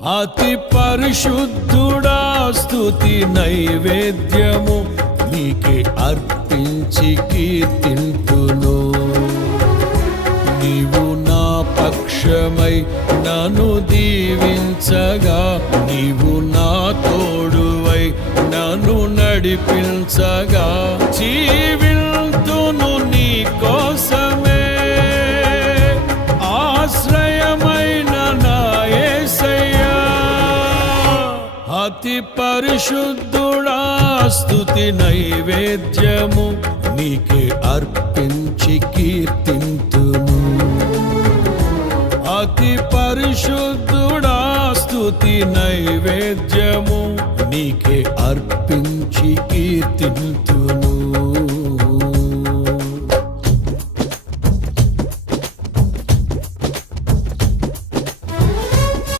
అతి పరిశుద్ధుడా స్తుతి నైవేద్యము నీకే అర్పించి కీర్తింతును. నీవు నా పక్షమై నన్ను దీవించగా, నీవు నా తోడువై నన్ను నడిపించగా, జీవింతును నీ కోసమే ఆశ్రయమైన నా యేసయ్యా. అతి పరిశుద్ధుడా స్తుతి నైవేద్యము నీకే అర్పించి కీర్తింతును. అతి పరిశుద్ధుడా స్తుతి నైవేద్యము నీకే అర్పించి కీర్తింతును.